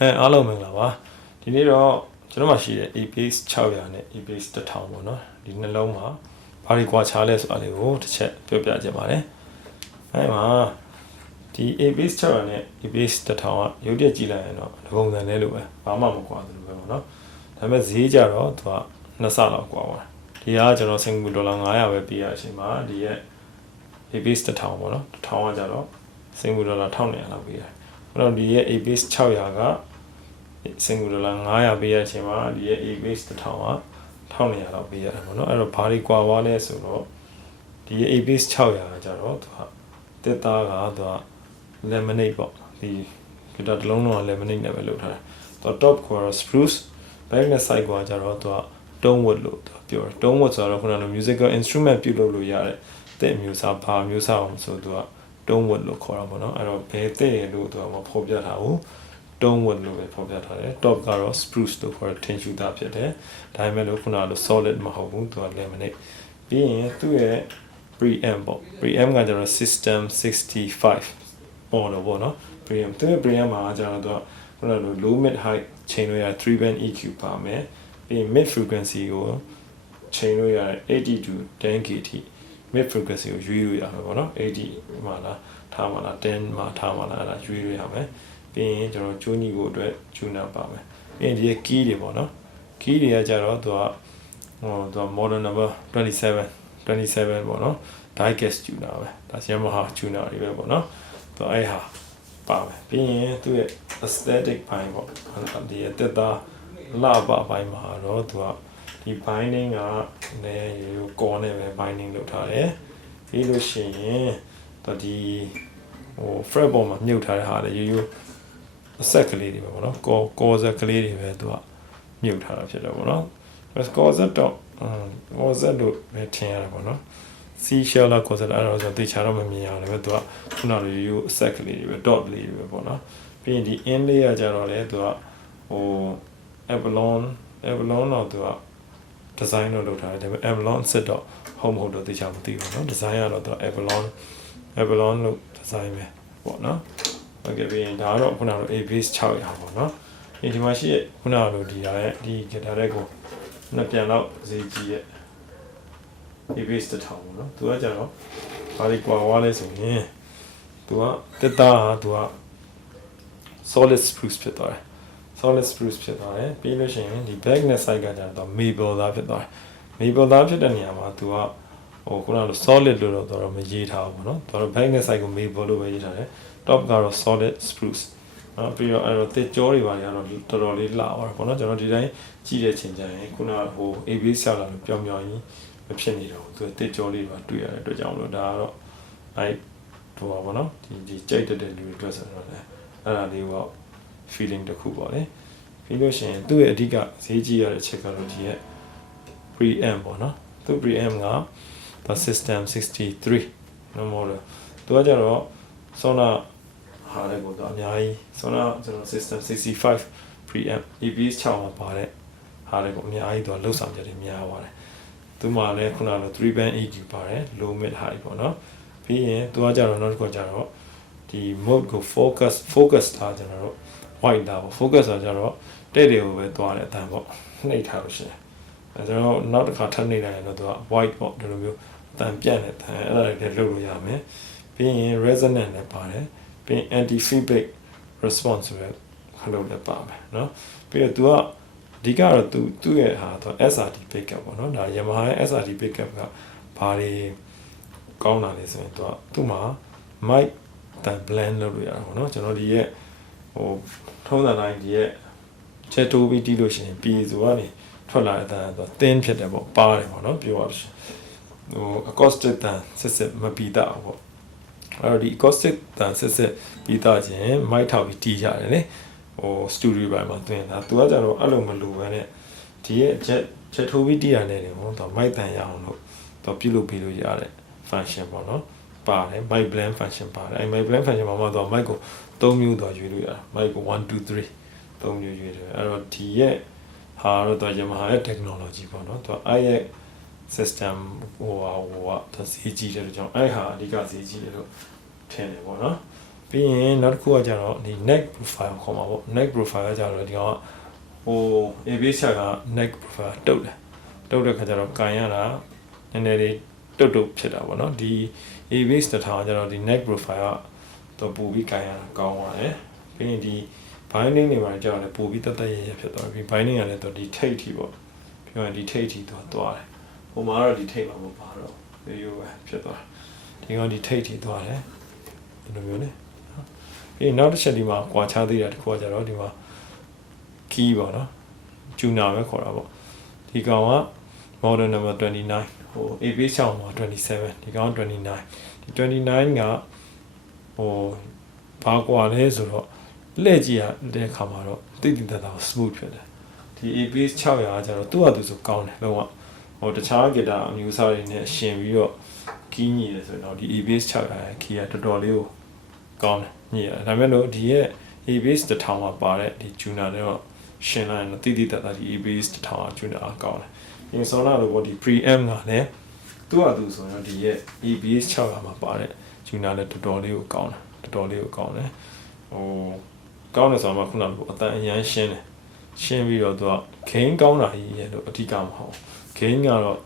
အဲအားလုံးမင်္ဂလာပါဒီနေ့တော့ကျွန်တော်မှရှိတဲ့ APS 600နဲ့ APS 1000ပေါ့နော်ဒီနှလုံးမှာဘာတွေကွာခြားလဲဆိုတာလေးကိုတစ်ချက်ပြောပြချင်ပါတယ်အဲမှာဒီ APS 600နဲ့ APS 1000ကရုပ်တရက်ကြည့်လိုက်ရင်တော့ဒီပုံစံလေးလိုပဲဘာမှမကွာဘူးလို့ပဲပေါ့နော်ဒါပေမဲ့ဈေးကြတော့သူကနှစ်ဆလောက်ကွာပါတယ်ဒီကကျွန်တော်စင်ကာပူဒေါ်လာ900ပဲပေးရအချိန်မှာဒီရဲ့ APS 1000ပေါ့နော်1000ကကြတော့စင်ကာပူဒေါ်လာ1200လောက်ပေးရတယ် အဲ့တော့ဒီရဲ့ APS 600ကစင်ကာပူဒေါ်လာ900ပေးရအချိန်မှာဒီရဲ့ APS 1000က1200လောက်ပေးရတယ်ပေါ့နော်အဲ့တော့ဘာတွေကွာသွားလဲဆိုတော့ဒီရဲ့ APS 600ကကြတော့သူကတက်သားကသူက lemonade ပေါ့ဒီဂီတာတစ်လုံးလုံးက lemonade နဲ့ပဲလုပ်ထားတယ်သူက top ခေါ်တော့ spruce back နဲ့ side ကကြတော့သူက tone wood လို့သူကပြောတယ် tone wood ဆိုတော့ခုနကလို musical instrument ပြုလုပ်လို့ရတယ်တဲ့မျိုးစားဘာမျိုးစားအောင်ဆိုသူက tone wood လို့ခေါ်တာပေါ့နော်အဲ့တော့ဘယ်တဲ့ရလို့သူကမဖော်ပြထားဘူး tone wood လို့ပဲဖော်ပြထားတယ် top ကတော့ spruce လို့ခေါ်တဲ့ tin shooter ဖြစ်တယ်ဒါပေမဲ့လို့ခုနကလို solid မဟုတ်ဘူးသူက laminate ပြီးရင်သူ့ရဲ့ preamp ပေါ့ preamp ကကျတော့ system 65ပေါ်တော့ပေါ့နော် preamp သူ့ရဲ့ preamp မှာကျတော့သူကခုနကလို low mid high ချိန်လို့ရ3 band EQ ပါမယ်ပြီးရင် mid frequency ကိုချိန်လို့ရတယ်80 to 10 kT mid frequency ကိုရွေးလို့ရမှာပေါ့နော်80မှာလားထားမှာလား10မှာထားမှာလားအဲ့ဒါရွေးလို့ရမယ်ပြီးရင်ကျွန်တော်ဂျိုးနီကိုအတွက်ဂျူနာပါမယ်ပြီးရင်ဒီ key တွေပေါ့နော် key တွေကကြတော့သူကဟိုသူက model number 27 27ပေါ့နော် die cast tuner ပဲဒါ Yamaha tuner တွေပဲပေါ့နော်သူအဲ့ဟာပါမယ်ပြီးရင်သူရဲ့ aesthetic ဘိုင်းပေါ့ဒီရဲ့တက်သားလှပဘိုင်းမှာတော့သူက ဒီ binding ကလည်းရိုးကောနဲ့ပဲ binding လုပ်ထားတယ်ပြီးလို့ရှိရင်သူဒီဟို fret ပေါ်မှာမြုပ်ထားတဲ့ဟာလည်းရိုးရိုးအဆက်ကလေးတွေပဲပေါ့နော်ကောကောဆက်ကလေးတွေပဲသူကမြုပ်ထားတာဖြစ်တယ်ပေါ့နော်ကောဆက်တော့ကောဆက်လို့ပဲထင်ရတယ်ပေါ့နော် C shell လောက်ခေါ်စတာအဲ့တော့ဆိုတေချာတော့မမြင်ရဘူးပဲသူကခုနလိုရိုးအဆက်ကလေးတွေပဲ dot လေးတွေပဲပေါ့နော်ပြီးရင်ဒီ in layer ကြတော့လေသူကဟို abalone abalone တော့သူက design တော့လုပ်ထားတယ်ဒါပေမဲ့ abalone စစ်တော့ဟုတ်မဟုတ်တော့တေချာမသိဘူးเนาะ design ကတော့သူက abalone abalone လို့ design ပဲပေါ့နော်โอเคပြီးရင်ဒါကတော့ခုနလို A base 600ပေါ့နော်ဒီဒီမှာရှိရခုနလိုဒီရတဲ့ဒီ guitar တဲ့ကိုနှစ်ပြန်တော့ဈေးကြီးရဲ့ ဒီ base တစ်ထောင်ပေါ့နော်သူကကြတော့ဘာလေးကွာဝါလဲဆိုရင်သူကတက်တာဟာသူက solid spruce ဖြစ်သွားတယ် solid spruce ဖြစ်သွားတယ်ပြီးလို့ရှိရင်ဒီ back နဲ့ side ကကြတော့ maple သားဖြစ်သွားတယ် maple သားဖြစ်တဲ့နေရာမှာသူကဟိုခုနကလို solid လို့တော့တော့မရေးထားဘူးပေါ့နော်သူက back နဲ့ side ကို maple လို့ပဲရေးထားတယ် top ကတော့ solid spruce နော်ပြီးတော့အဲ့တော့တစ်ကြောတွေပါတွေကတော့တော်တော်လေးလှသွားတယ်ပေါ့နော်ကျွန်တော်ဒီတိုင်းကြည့်တဲ့ချိန်ကျရင်ခုနကဟို ABS ဆောက်လာလို့ပြောင်ပြောင်ကြီးမဖြစ်နေတော့ဘူးသူတစ်ကြောလေးပါတွေ့ရတဲ့အတွက်ကြောင့်လို့ဒါကတော့အဲ့ဟိုပါဘောနော်ဒီဒီကြိုက်တဲ့လူတွေအတွက်ဆိုတော့လည်းအဲ့ဒါလေးက feeling တစ်ခုပေါ့လေပြီးလို့ရှိရင်သူ့ရဲ့အဓိကဈေးကြီးရတဲ့ချက်ကတော့ဒီရဲ့ preamp ပေါ့နော်သူ preamp က the system 63 no model သူကကြတော့ Sona ဟာလည်းကိုတော့အများကြီး Sona ကျွန်တော် system 65 preamp EPS 6မှာပါတဲ့ဟာလည်းကိုအများကြီးတော့လှုပ်ဆောင်ချက်တွေများပါတယ်သူမှလည်းခုနက3 band EQ ပါတယ် low mid high ပေါ့နော်ပြီးရင်သူကကြတော့နောက်တစ်ခုကကြတော့ဒီ mode ကို focus focus ထားကျွန်တော်တို့ white တာပေါ့ focus ဆိုကြတော့တဲ့တွေကိုပဲသွားတဲ့အတန်ပေါ့နှိပ်ထားလို့ရှိရင်အဲကျွန်တော်နောက်တစ်ခါထပ်နှိပ်လိုက်ရင်တော့သူက white ပေါ့ဒီလိုမျိုးအတန်ပြန့်တဲ့အတန်အဲ့ဒါတွေလည်းလုပ်လို့ရမယ်ပြီးရင် resonant လည်းပါတယ်ပြီးရင် anti feedback response ဆိုတဲ့ခလုံးလည်းပါမယ်เนาะပြီးတော့ तू က အဓိကတော့သူသူ့ရဲ့ဟာတော့ SRT pickup ပေါ့နော်ဒါ Yamaha ရဲ့ SRT pickup ကဘာတွေကောင်းတာလဲဆိုရင်သူကသူ့မှာ mic တန် blend လုပ်လို့ရတာပေါ့နော်ကျွန်တော်ဒီရဲ့ ဟိုထုံးစံတိုင်းဒီရဲ့ချက်တိုးပြီးတီးလို့ရှိရင်ပြည်စုကနေထွက်လာတဲ့အတန်တော့ thin ဖြစ်တယ်ပေါ့ပါတယ်ပေါ့နော်ပြောရလို့ဟို acoustic တန်စစ်စစ်မပြီးတာပေါ့အဲ့တော့ဒီ acoustic တန်စစ်စစ်ပြီးသားခြင်း mic ထောက်ပြီးတီးရတယ်လေဟိုစတူဒီယိုပိုင်းမှာတွင်တာသူကကြတော့အဲ့လိုမလိုပဲနဲ့ဒီရဲ့ချက်ချက်ထိုးပြီးတီးရတဲ့နေပေါ့တော့ mic တန်ရအောင်လို့တော့ပြုလုပ်ပြီးလို့ရတဲ့ function ပေါ့နော် ပါတယ် mic blend function ပါတယ်အဲ့ mic blend function မှာမှတော့ mic ကို၃မျိုးတော့ရွေးလို့ရတာ mic ကို1 2 3၃မျိုးရွေးတယ်အဲ့တော့ဒီရဲ့ဟာတော့ Yamaha ရဲ့ technology ပေါ့နော်သူအဲ့ရဲ့ system ဟိုဟာဟိုဟာသူဈေးကြီးတယ်လို့ကြောင့်အဲ့ဟာအဓိကဈေးကြီးတယ်လို့ထင်တယ်ပေါ့နော်ပြီးပြီးရင်နောက်တစ်ခုကကျတော့ဒီ neck profile ခေါ်မှာပေါ့ neck profile ကကျတော့ဒီကောင်ကဟို ABS က neck profile တုတ်တယ်တုတ်တဲ့ခါကျတော့ကန်ရတာနည်းနည်းလေးတုတ်တုတ်ဖြစ်တာပေါ့နော်ဒီ ABS တစ်ထောင်ကကျတော့ဒီ neck profile ကတော့ပူပြီးကန်ရတာကောင်းပါတယ်ပြီးရင်ဒီ binding တွေမှာကျတော့လည်းပူပြီးတက်တက်ရရဖြစ်သွားပြီ binding ကလည်းတော့ဒီ tape ထိပေါ့ပြောရင်ဒီ tape ထိသွားသွားတယ်ဟိုမှာတော့ဒီ tape မှာမပါတော့ရိုးရိုးပဲဖြစ်သွားတယ်ဒီကောင်ဒီ tape ထိသွားတယ်ဒီလိုမျိုးလေပြီးရင်နောက်တစ်ချက်ဒီမှာကွာခြားသေးတာတစ်ခုကကြတော့ဒီမှာ key ပေါ့နော် tuner ပဲခေါ်တာပေါ့ဒီကောင်က model number 29ဟို AP ချောင်းမှာ27ဒီကောင်29ဒီ29ကဟိုဘာကွာလဲဆိုတော့လှည့်ကြည့်ရတဲ့အခါမှာတော့တိတိတတ်တာ smooth ဖြစ်တယ်ဒီ AP 600ကကြတော့သူ့ဟာသူဆိုကောင်းတယ်လုံးဝဟိုတခြားဂီတာအမျိုးအစားတွေနဲ့ရှင်ပြီးတော့ key ညီတယ်ဆိုတော့ဒီ ABS 600ရဲ့ key ကတော်တော်လေးကိုကောင်းတယ်ညရဒါပေမဲ့လို့ဒီရဲ့ ABS တစ်ထောင်မှာပါတဲ့ဒီ tuner တွေတော့ရှင်းလိုက်ရင်တိတိတတ်တာဒီ ABS တစ်ထောင်က tuner အကောင်းတယ်။ ဒီဆောနာလို့ပေါ့ဒီ preamp ကလည်းသူ့ဟာသူဆိုရင်ဒီရဲ့ ABS 600မှာပါတဲ့ tuner လည်းတော်တော်လေးကိုကောင်းတယ်တော်တော်လေးကိုကောင်းတယ်။ဟိုကောင်းတယ်ဆိုတော့ခုနကအတန်အရန်ရှင်းတယ်ရှင်းပြီးတော့သူက gain ကောင်းတာကြီးရဲ့လို့အဓိကမဟုတ် gain ကတော့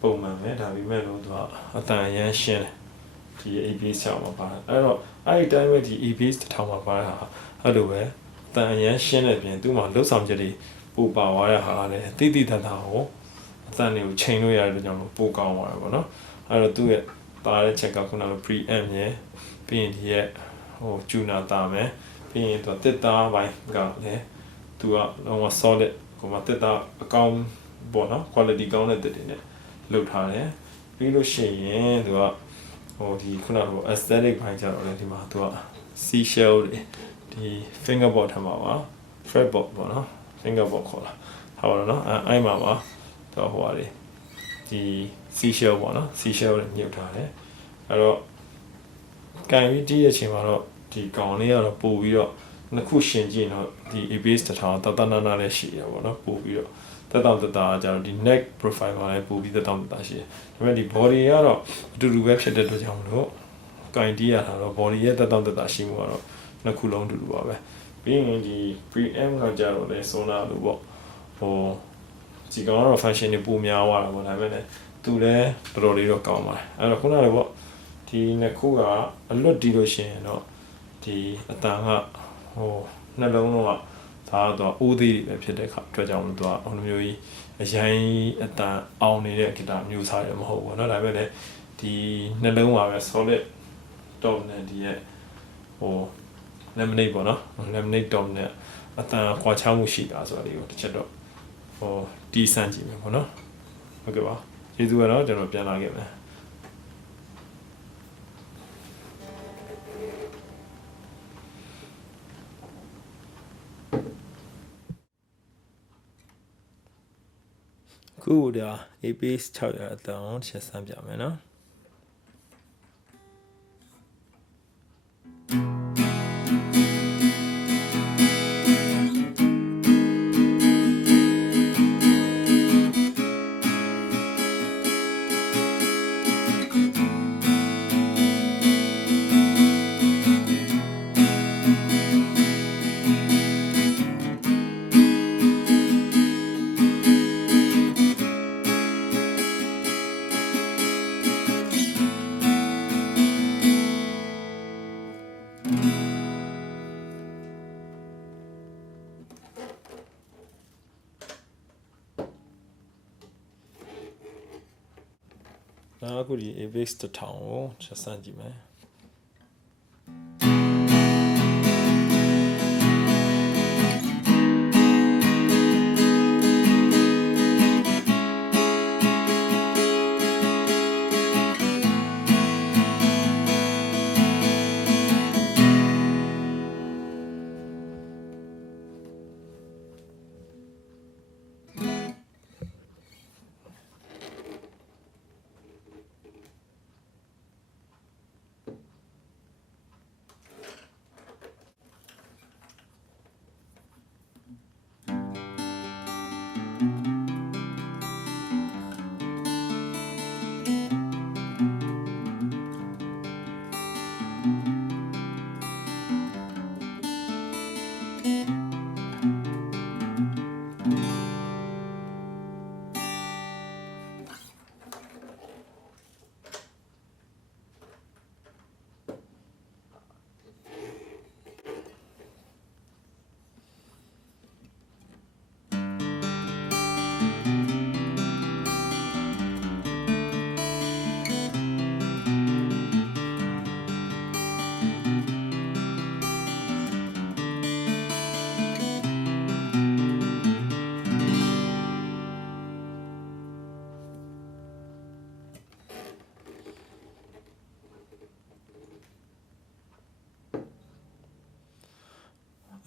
ပုံမှန်ပဲဒါပေမဲ့လို့သူကအတန်အရန်ရှင်းတယ်ဒီ ABS 6မှာပါတယ်အဲ့တော့အဲ့ဒီတိုင်းပဲဒီ EBS တစ်ထောင်မှာပါတဲ့ဟာအဲ့လိုပဲတန်အရန်ရှင်းတဲ့ပြင်သူ့မှာလှုပ်ဆောင်ချက်တွေပိုပါသွားတဲ့ဟာကလည်းတိတိတတ်တာကို အတန်တွေကိုချိန်လို့ရတဲ့အတွက်ကြောင့်မို့ပိုကောင်းသွားတယ်ပေါ့နော်အဲ့တော့သူ့ရဲ့ပါတဲ့ချက်ကခုနက preamp ရယ်ပြီးရင်ဒီရဲ့ဟို tuner တာမယ်ပြီးရင်သူတစ်သားပိုင်းကလည်းသူကလုံးဝ solid ကိုမှတစ်သားအကောင်းပေါ့နော် quality ကောင်းတဲ့တစ်တွေနဲ့လုပ်ထားတယ်ပြီးလို့ရှိရင်သူကဟိုဒီခုနက aesthetic ဘိုင်းကြတော့လေဒီမှာသူက seashell တွေဒီ fingerboard ထမှာပါ fretboard ပေါ့နော် fingerboard ခေါ်လာဟာပါတော့နော်အဲအဲ့မှာပါ တော့ဟိုပါလေဒီ seashell ပေါ့နော် seashell တွေညှုပ်ထားတယ်အဲ့တော့ကန်ပြီးတီးရဲ့ချိန်မှာတော့ဒီကောင်လေးကတော့ပို့ပြီးတော့နှစ်ခုရှင်ကြည့်ရင်တော့ဒီ ABS တစ်ထောင်တတနာနာလည်းရှိရပါတော့ပို့ပြီးတော့တက်တောင်တက်တာကျတော့ဒီ neck profile မှာလည်းပို့ပြီးတက်တောင်တက်တာရှိတယ်ဒါပေမဲ့ဒီ body ကတော့အတူတူပဲဖြစ်တဲ့အတွက်ကြောင့်မလို့ကင်တီးရတာတော့ body ရဲ့တက်တောင်တက်တာရှိမှုကတော့နှစ်ခုလုံးအတူတူပါပဲပြီးရင်ဒီ preamp ကကြတော့လေ Sona လို့ပေါ့ဟို ဒီကောင်ကတော့ function တွေပိုများသွားတာပေါ့ဒါပေမဲ့လည်းသူလည်းတော်တော်လေးတော့ကောင်းပါတယ်အဲ့တော့ခုနကလည်းပေါ့ဒီနှစ်ခုကအလွတ်တီးလို့ရှိရင်တော့ဒီအတန်ကဟိုနှလုံးလုံးကဒါတော့အိုးသေးတွေပဲဖြစ်တဲ့ခါအတွက်ကြောင့်လို့သူကဟိုလိုမျိုးကြီးအရင်အတန်အောင်နေတဲ့ဂီတာမျိုးစားရမဟုတ်ဘူးเนาะဒါပေမဲ့လည်းဒီနှလုံးပါပဲ solid top နဲ့ဒီရဲ့ဟို lemonade ပေါ့နော် lemonade top နဲ့အတန်ခွာချမှုရှိတာဆိုတာလေးကိုတစ်ချက်တော့ ဟိုတီးဆန်းကြည့်မယ်ပေါ့နော်ဟုတ်ကဲ့ပါကျေးဇူးကတော့ကျွန်တော်ပြန်လာခဲ့မယ်ခုဒါ APS 600အတန်ကိုချက်ဆန်းပြမယ်နော် နောက်အခုဒီ APS 1000ကိုချက်ဆန်းကြည့်မယ်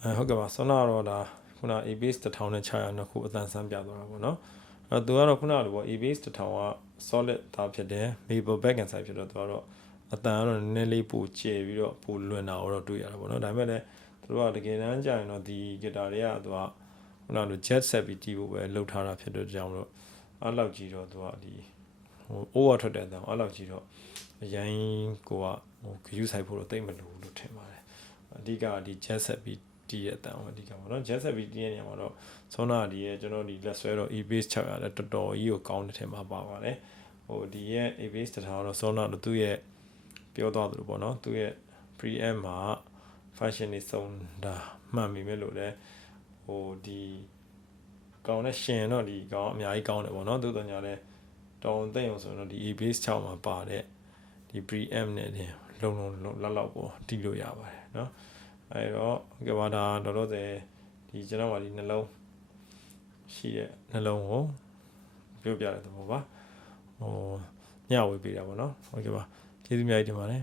အဲဟုတ်ကဲ့ပါဆောနာတော့ဒါခုန A base 1000နဲ့600နှစ်ခုအတန်ဆန်းပြသွားတာပေါ့နော်အဲသူကတော့ခုနလိုပေါ့ A base 1000က solid သားဖြစ်တယ် maple back and side ဖြစ်တော့သူကတော့အတန်ကတော့နည်းနည်းလေးပိုကျယ်ပြီးတော့ပိုလွင်တာတော့တွေ့ရတာပေါ့နော်ဒါပေမဲ့လည်းသူတို့ကတကယ်တမ်းကျရင်တော့ဒီဂီတာတွေကသူကခုနလို jet set ပြီးတီးဖို့ပဲလှုပ်ထားတာဖြစ်တဲ့ကြောင့်မလို့အဲ့လောက်ကြီးတော့သူကဒီဟို over ထွက်တဲ့အတန်အဲ့လောက်ကြီးတော့အရင်ကိုကဟိုဂယူးဆိုင်ဖို့တော့တိတ်မလို့လို့ထင်ပါတယ်အဓိကဒီ jet set ပြီး တီးရဲ့အတန်အဓိကပေါ့နော် jet set ပြီးတီးရဲ့နေရာမှာတော့ဆောနာဒီရဲ့ကျွန်တော်ဒီလက်ဆွဲတော့ e base 600လည်းတော်တော်ကြီးကိုကောင်းတဲ့ထဲမှာပါပါတယ်ဟိုဒီရဲ့ e base 1000တော့ဆောနာတော့သူ့ရဲ့ပြောသွားသလိုပေါ့နော်သူ့ရဲ့ preamp မှာ fashion နေစုံတာမှန်ပြီမဲ့လို့လည်းဟိုဒီကောင်းတဲ့ရှင်တော့ဒီကောင်းအများကြီးကောင်းတယ်ပေါ့နော်သို့တော်ညာလဲတောင်းသိမ့်အောင်ဆိုတော့ဒီ e base 6မှာပါတဲ့ဒီ preamp နဲ့တင်လုံလုံလောက်လောက်ပေါ့တီးလို့ရပါတယ်เนาะ အဲတော့ကဘာဒါတော်တော်သေးဒီကျွန်တော်ကဒီနှလုံးရှိတဲ့နှလုံးကိုပြောပြတဲ့သဘောပါဟိုညဝေးပေးတာပေါ့နော်ဟုတ်ကဲ့ပါကျေးဇူးများကြီးတင်ပါတယ်